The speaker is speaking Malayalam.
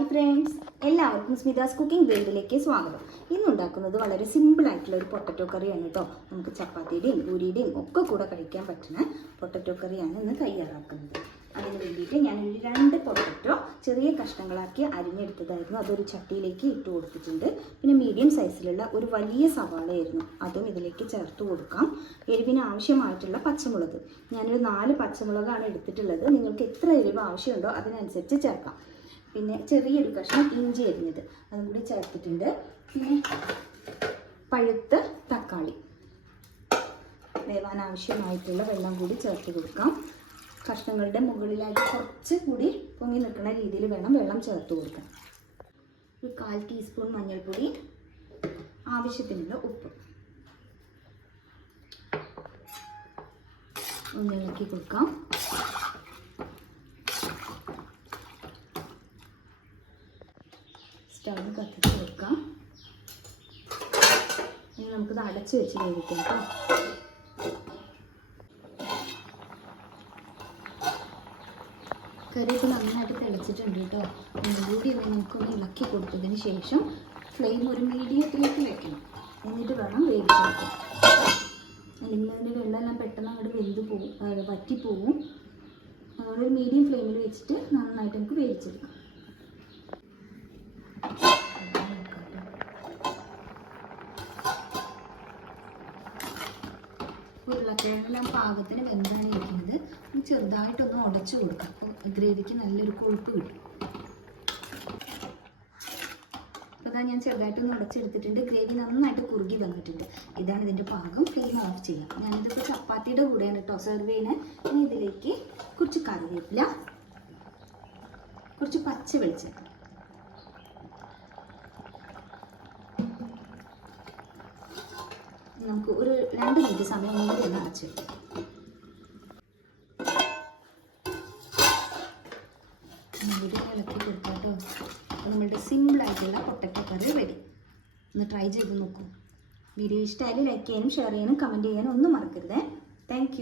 ഹായ് ഫ്രണ്ട്സ് എല്ലാവർക്കും സ്മിതാസ് കുക്കിംഗ് വേൾഡിലേക്ക് സ്വാഗതം. ഇന്ന് ഉണ്ടാക്കുന്നത് വളരെ സിമ്പിൾ ആയിട്ടുള്ള ഒരു പൊട്ടറ്റോ കറിയാണ് കേട്ടോ നമുക്ക് ചപ്പാത്തിയുടെയും പൂരിയുടെയും ഒക്കെ കൂടെ കഴിക്കാൻ പറ്റുന്ന പൊട്ടറ്റോ കറിയാണ് ഇന്ന് തയ്യാറാക്കുന്നത്. അതിന് വേണ്ടിയിട്ട് ഞാനൊരു രണ്ട് പൊട്ടറ്റോ ചെറിയ കഷ്ണങ്ങളാക്കി അരിഞ്ഞെടുത്തതായിരുന്നു. അതൊരു ചട്ടിയിലേക്ക് ഇട്ട് കൊടുത്തിട്ടുണ്ട്. പിന്നെ മീഡിയം സൈസിലുള്ള ഒരു വലിയ സവാളയായിരുന്നു. അതും ഇതിലേക്ക് ചേർത്ത് കൊടുക്കാം. എരിവിന് ആവശ്യമായിട്ടുള്ള പച്ചമുളക്. ഞാനൊരു നാല് പച്ചമുളകാണ് എടുത്തിട്ടുള്ളത്. നിങ്ങൾക്ക് എത്ര എരിവ് ആവശ്യമുണ്ടോ അതിനനുസരിച്ച് ചേർക്കാം. പിന്നെ ചെറിയൊരു കഷ്ണം ഇഞ്ചി അരിഞ്ഞത്. അതും കൂടി ചേർത്തിട്ടുണ്ട്. പിന്നെ പഴുത്ത തക്കാളി. വേവാൻ ആവശ്യമായിട്ടുള്ള വെള്ളം കൂടി ചേർത്ത് കൊടുക്കാം. കഷ്ണങ്ങളുടെ മുകളിലായിട്ട് കുറച്ച് കൂടി പൊങ്ങി നിൽക്കുന്ന രീതിയിൽ വേണം വെള്ളം ചേർത്ത് കൊടുക്കാൻ. ഒരു കാൽ ടീസ്പൂൺ മഞ്ഞൾപ്പൊടി ആവശ്യത്തിനുള്ള ഉപ്പ്. ഒന്ന് ഇളക്കി കൊടുക്കാം. സ്റ്റവ് കത്തിച്ച് കൊടുക്കാം ഇനി നമുക്കിത് അടച്ച് വെച്ച് വേവിക്കാം കേട്ടോ. കറിയൊക്കെ നന്നായിട്ട് തിളച്ചിട്ടുണ്ട് കേട്ടോ. ഒന്നുകൂടി ഒന്ന് നമുക്കൊന്ന് ഇളക്കി കൊടുത്തതിന് ശേഷം ഫ്ലെയിം ഒരു മീഡിയത്തിലേക്ക് വെക്കണം. എന്നിട്ട് വേണം വേവിച്ചെടുക്കാൻ അല്ലെങ്കിൽ അതിന്റെ വെള്ളമെല്ലാം പെട്ടെന്ന് അങ്ങോട്ട് വെന്ത് പോകും വറ്റിപ്പോവും. അതുകൊണ്ട് ഒരു മീഡിയം ഫ്ലെയിമിൽ വെച്ചിട്ട് നന്നായിട്ട് നമുക്ക് വേവിച്ചെടുക്കാം. ഉരുളക്കിഴങ്ങെല്ലാം പാകത്തിന് വെന്താണ് ഇരിക്കുന്നത്. ചെറുതായിട്ടൊന്ന് ഉടച്ചു കൊടുക്കുക അപ്പോൾ ഗ്രേവിക്ക് നല്ലൊരു കൊഴുപ്പ് കിട്ടും. അപ്പോൾ ഞാൻ ചെറുതായിട്ടൊന്ന് ഉടച്ചെടുത്തിട്ടുണ്ട്. ഗ്രേവി നന്നായിട്ട് കുറുകി വന്നിട്ടുണ്ട്. ഇതാണ് ഇതിന്റെ പാകം. ഫ്ലെയിം ഓഫ് ചെയ്യാം. ഞാനിതിപ്പോൾ ചപ്പാത്തിയുടെ കൂടെയാണ് കേട്ടോ സെർവ് ചെയ്യുന്നത് ഇതിലേക്ക് കുറച്ച് കറിവേപ്പില കുറച്ച് പച്ച വെളിച്ചെണ്ണ നമുക്ക് ഒരു രണ്ട് മിനിറ്റ് സമയം കൂടി ഒന്ന് അടച്ചു ഇളക്കി കൊടുക്കാം കേട്ടോ. നമ്മളുടെ സിമ്പിളായിട്ടുള്ള പൊട്ടറ്റോ കറി റെഡി ഒന്ന് ട്രൈ ചെയ്ത് നോക്കൂ. വീഡിയോ ഇഷ്ടമായാലും ലൈക്ക് ചെയ്യാനും ഷെയർ ചെയ്യാനും കമന്റ് ചെയ്യാനും ഒന്നും മറക്കരുതേ. താങ്ക്